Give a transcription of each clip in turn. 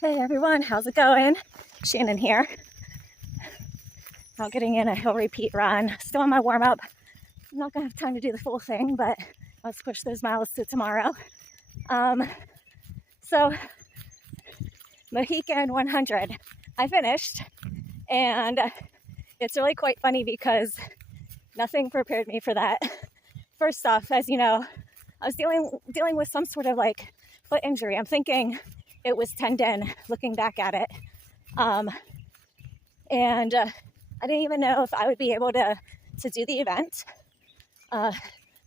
Hey everyone, how's it going? Shannon here. Out getting in a hill repeat run. Still on my warm up. I'm not gonna have time to do the full thing, but let's push those miles to tomorrow. So Mohican 100. I finished, and it's really quite funny because nothing prepared me for that. First off, as you know, I was dealing with some sort of like foot injury. I'm thinking it was tendon, looking back at it. And I didn't even know if I would be able to do the event,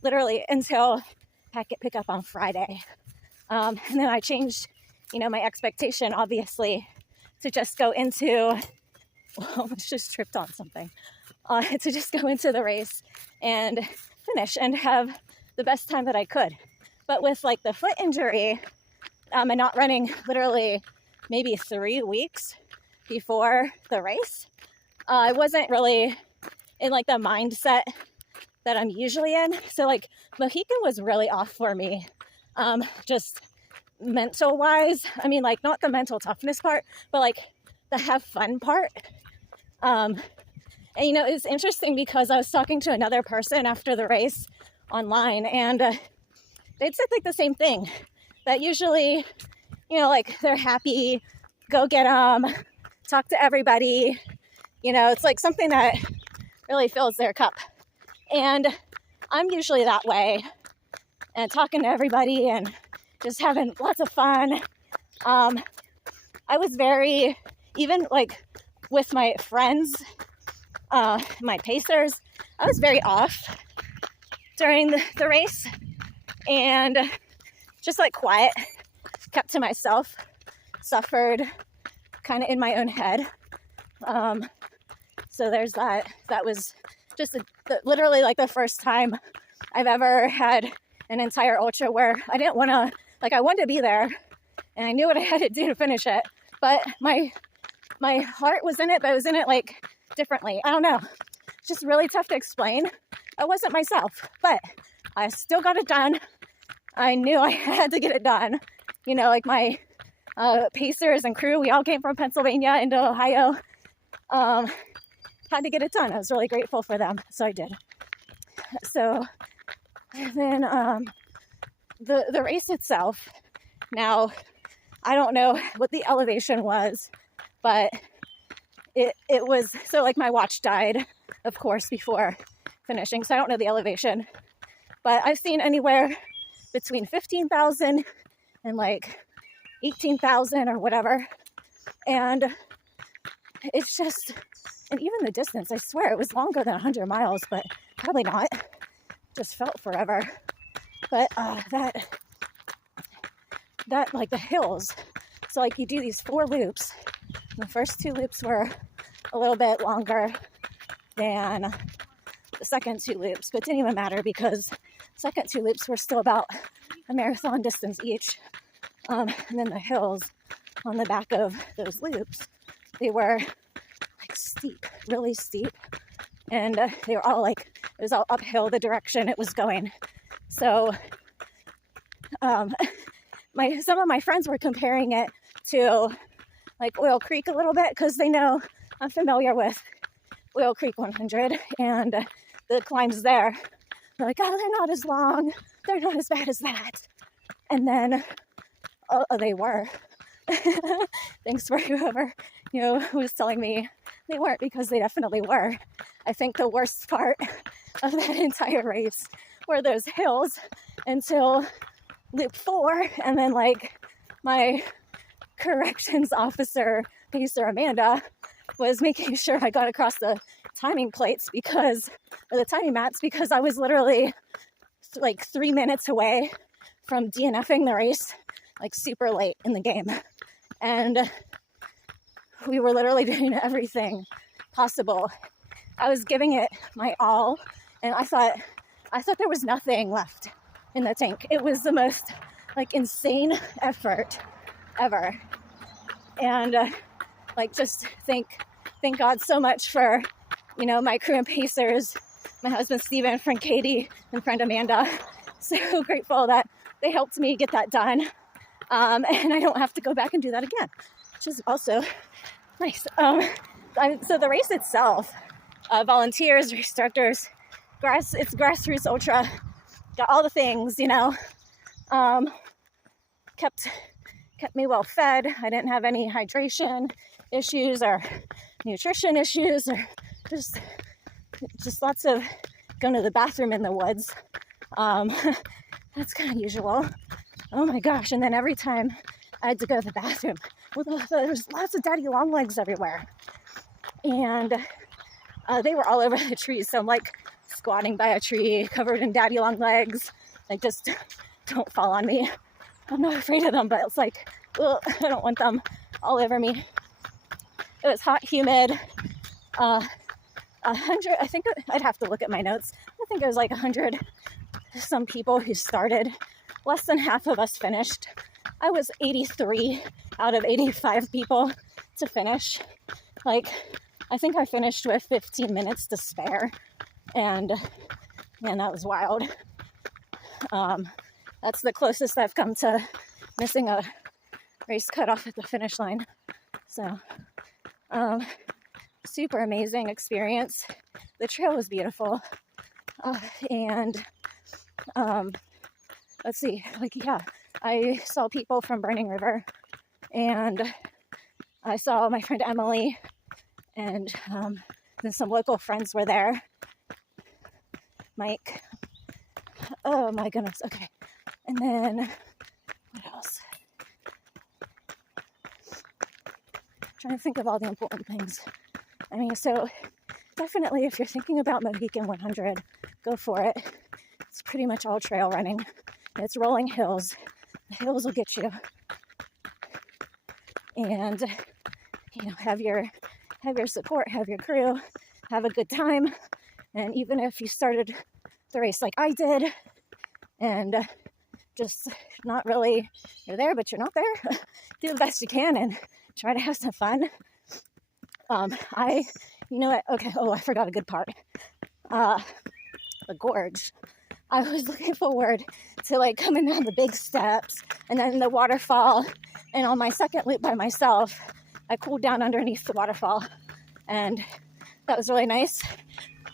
literally until packet pickup on Friday. And then I changed, my expectation, obviously, to just go into, almost just tripped on something, to just go into the race and finish and have the best time that I could. But with like the foot injury, and not running literally maybe 3 weeks before the race, I wasn't really in like the mindset that I'm usually in. So like Mohican was really off for me, just mental wise. I mean, like not the mental toughness part, but like the have fun part. And it's interesting because I was talking to another person after the race online, and they'd said like the same thing, that usually, like they're happy, go get them, talk to everybody, it's like something that really fills their cup. And I'm usually that way, and talking to everybody and just having lots of fun. I was very, even like with my friends, my pacers, I was very off during the race, and just like quiet, kept to myself, suffered kind of in my own head. So there's that. That was just literally like the first time I've ever had an entire ultra where I didn't want to, like I wanted to be there and I knew what I had to do to finish it, but my heart was in it, but it was in it like differently. I don't know. It's just really tough to explain. I wasn't myself, but I still got it done. I knew I had to get it done. Like my pacers and crew, we all came from Pennsylvania into Ohio. Had to get it done. I was really grateful for them, so I did. So then the race itself, now I don't know what the elevation was, but it was, so like my watch died, of course, before finishing, so I don't know the elevation, but I've seen anywhere between 15,000 and like 18,000 or whatever. And it's just, and even the distance, I swear it was longer than 100 miles, but probably not. Just felt forever. But that like the hills. So like you do these 4 loops. The first 2 loops were a little bit longer than the second 2 loops, but it didn't even matter because second 2 loops were still about a marathon distance each. And then the hills on the back of those loops, they were like steep, really steep. And they were all like, it was all uphill the direction it was going. So some of my friends were comparing it to like Oil Creek a little bit because they know I'm familiar with Oil Creek 100 and the climbs there. They're like, oh, they're not as long. They're not as bad as that. And then, they were. Thanks for whoever, was telling me they weren't, because they definitely were. I think the worst part of that entire race were those hills until loop 4. And then like my corrections officer, pacer Amanda, was making sure I got across the timing plates or the timing mats, because I was literally like 3 minutes away from DNFing the race, like super late in the game. And we were literally doing everything possible. I was giving it my all, and I thought there was nothing left in the tank. It was the most like insane effort ever. And just thank God so much for, my crew and pacers, my husband Steven, friend Katie, and friend Amanda. So grateful that they helped me get that done. And I don't have to go back and do that again, which is also nice. So the race itself, volunteers, instructors, it's grassroots ultra, got all the things, you know, kept me well fed. I didn't have any hydration issues or nutrition issues, or just lots of going to the bathroom in the woods. That's kind of usual. Oh my gosh. And then every time I had to go to the bathroom, there's lots of daddy long legs everywhere. And they were all over the trees. So I'm like squatting by a tree covered in daddy long legs. Like, just don't fall on me. I'm not afraid of them, but it's like, ugh, I don't want them all over me. It was hot, humid. 100, I think I'd have to look at my notes. I think it was like 100 some people who started. Less than half of us finished. I was 83 out of 85 people to finish. Like, I think I finished with 15 minutes to spare. And man, that was wild. That's the closest I've come to missing a race cutoff at the finish line. So, super amazing experience. The trail was beautiful. And let's see, like, yeah, I saw people from Burning River, and I saw my friend Emily, and then some local friends were there. Mike. Oh my goodness. Okay. And then what else? I'm trying to think of all the important things. I mean, so definitely if you're thinking about Mohican 100, go for it. It's pretty much all trail running. It's rolling hills. The hills will get you. And, you know, have your support, have your crew, have a good time. And even if you started the race like I did, and just not really, you're there, but you're not there, do the best you can and try to have some fun. You know what? Okay. Oh, I forgot a good part. The gorge. I was looking forward to like coming down the big steps and then the waterfall. And on my second loop by myself, I cooled down underneath the waterfall, and that was really nice.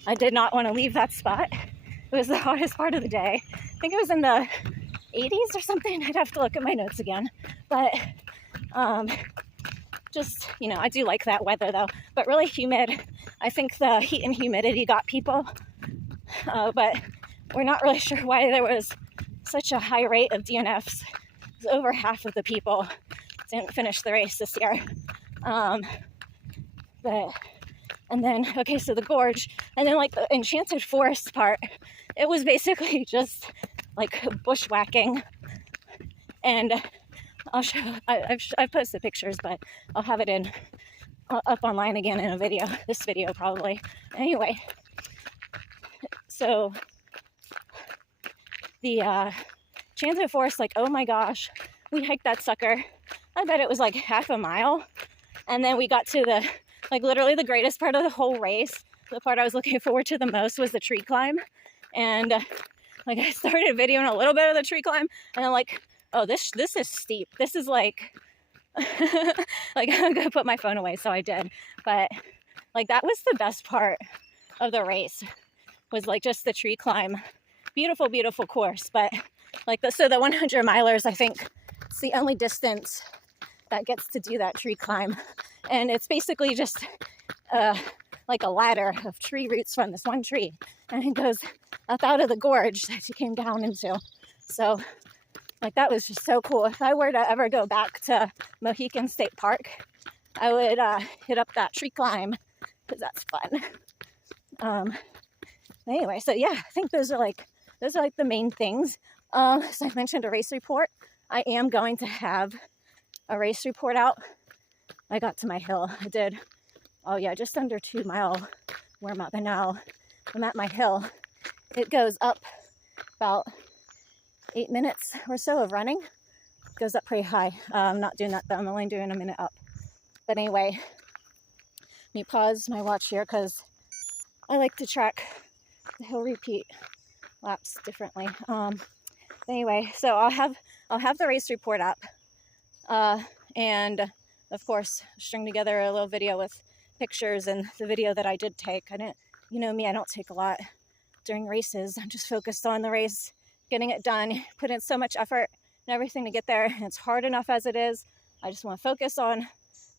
I did not want to leave that spot. It was the hottest part of the day. I think it was in the 80s or something. I'd have to look at my notes again. But just, you know, I do like that weather though, but really humid. I think the heat and humidity got people, but we're not really sure why there was such a high rate of DNFs. It was over half of the people didn't finish the race this year. And then, okay, so the gorge, and then like the enchanted forest part, it was basically just like bushwhacking. And I'll show, I've posted pictures, but I'll have it up online again in a video, this video probably. Anyway, so the enchanted forest, like, oh my gosh, we hiked that sucker. I bet it was like half a mile. And then we got to the, like, literally the greatest part of the whole race. The part I was looking forward to the most was the tree climb. And like, I started videoing a little bit of the tree climb, and I'm like, oh, this is steep. This is like, like, I'm gonna put my phone away. So I did. But like, that was the best part of the race, was like just the tree climb. Beautiful, beautiful course. But like so the 100 milers, I think it's the only distance that gets to do that tree climb. And it's basically just like a ladder of tree roots from this one tree, and it goes up out of the gorge that you came down into. So like, that was just so cool. If I were to ever go back to Mohican State Park, I would hit up that tree climb, because that's fun. Anyway, so yeah, I think those are like the main things. So I mentioned a race report. I am going to have a race report out. I got to my hill. I did, oh yeah, just under 2 mile warm up, and now I'm at my hill. It goes up about 8 minutes or so of running. It goes up pretty high. I'm not doing that though. I'm only doing a minute up. But anyway, let me pause my watch here because I like to track the hill repeat laps differently. Anyway, so I'll have the race report up. And of course, string together a little video with pictures and the video that I did take. I didn't, you know me, I don't take a lot during races. I'm just focused on the race, getting it done, put in so much effort and everything to get there. And it's hard enough as it is. I just want to focus on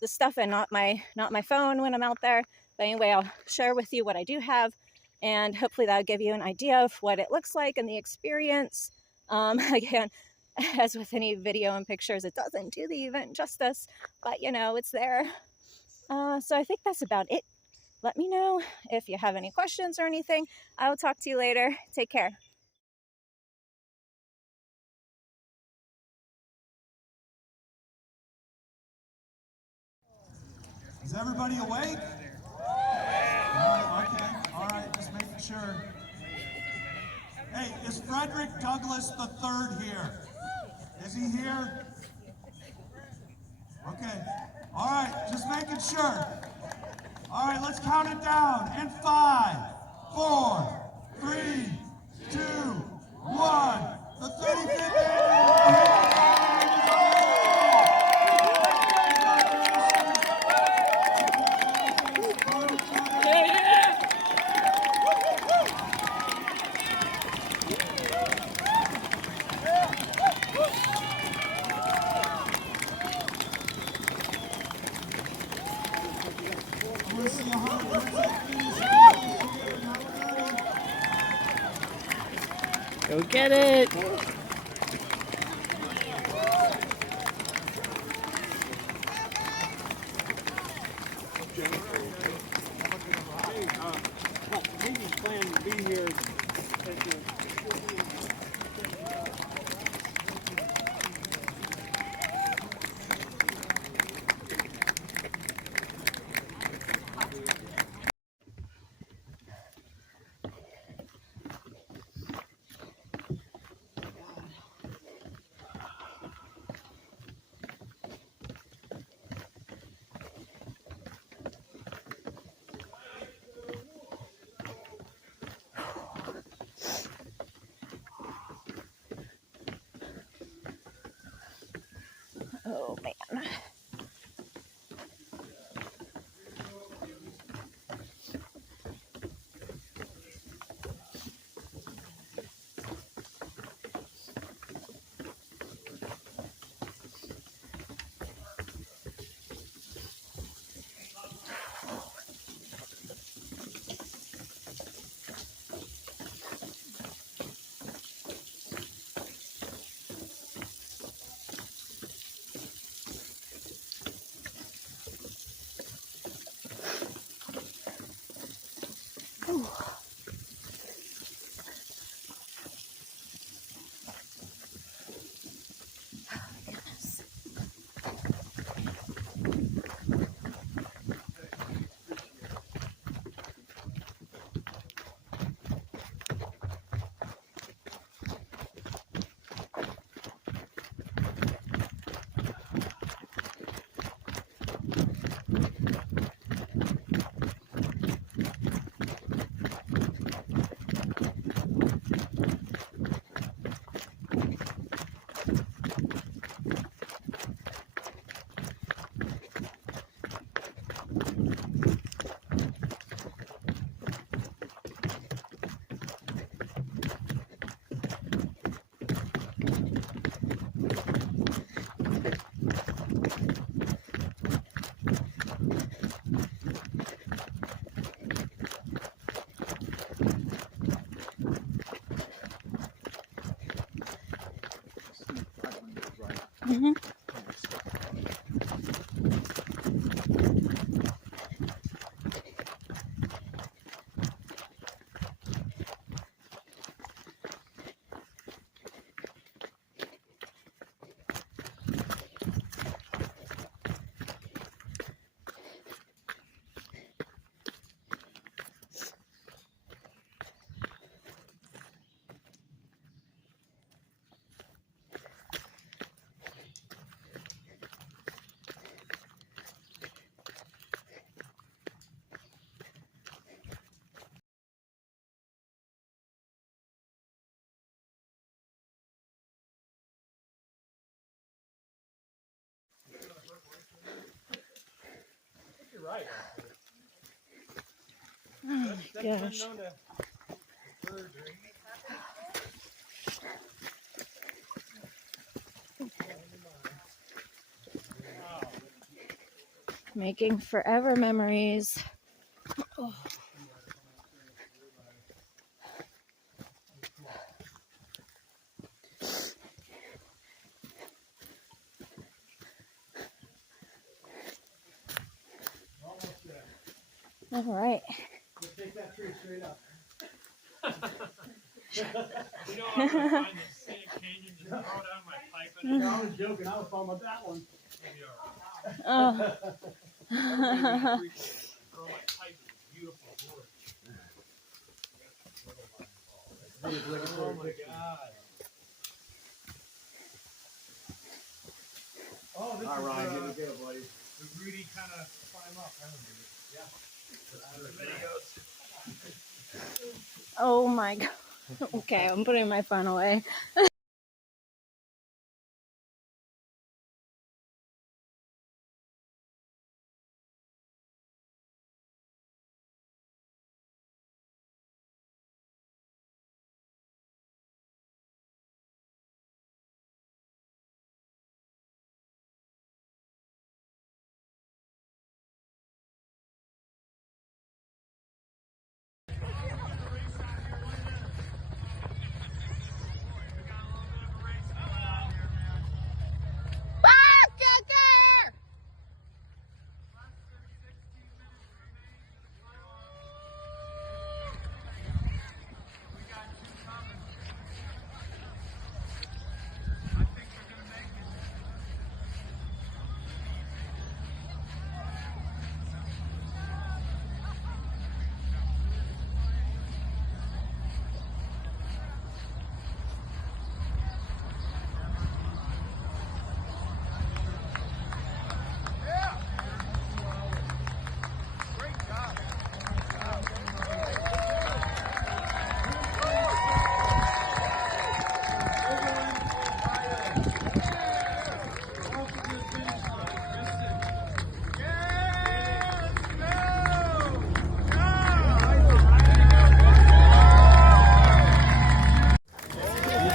the stuff and not my phone when I'm out there. But anyway, I'll share with you what I do have, and hopefully that'll give you an idea of what it looks like and the experience. Again, as with any video and pictures, it doesn't do the event justice, but you know, it's there. So I think that's about it. Let me know if you have any questions or anything. I will talk to you later. Take care. Is everybody awake? All right, just making sure. Hey, is Frederick Douglass III here? Is he here? Okay, all right, just making sure. All right, let's count it down in 5, 4, 3, 2, 1. The 35th annual. Go get it! He's planning to be here. Oh man. Mm-hmm. right. Oh my gosh. Known to surgery. Making forever memories. Oh. All right. Take that tree straight up. You know, I'm gonna find this scenic canyon, just throw down my pipe and No, I was joking. I was talking about that one. maybe alright. Oh. Everybody's gonna appreciate it. Throw my pipe in this beautiful wood. Oh my god. Oh, this All right, here we is go, buddy. the Rudy kind of climb up, haven't we? Yeah. The videos. Oh my god. Okay, I'm putting my phone away.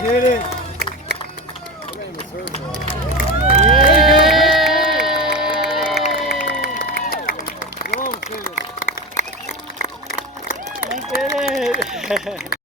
Did it! You did it!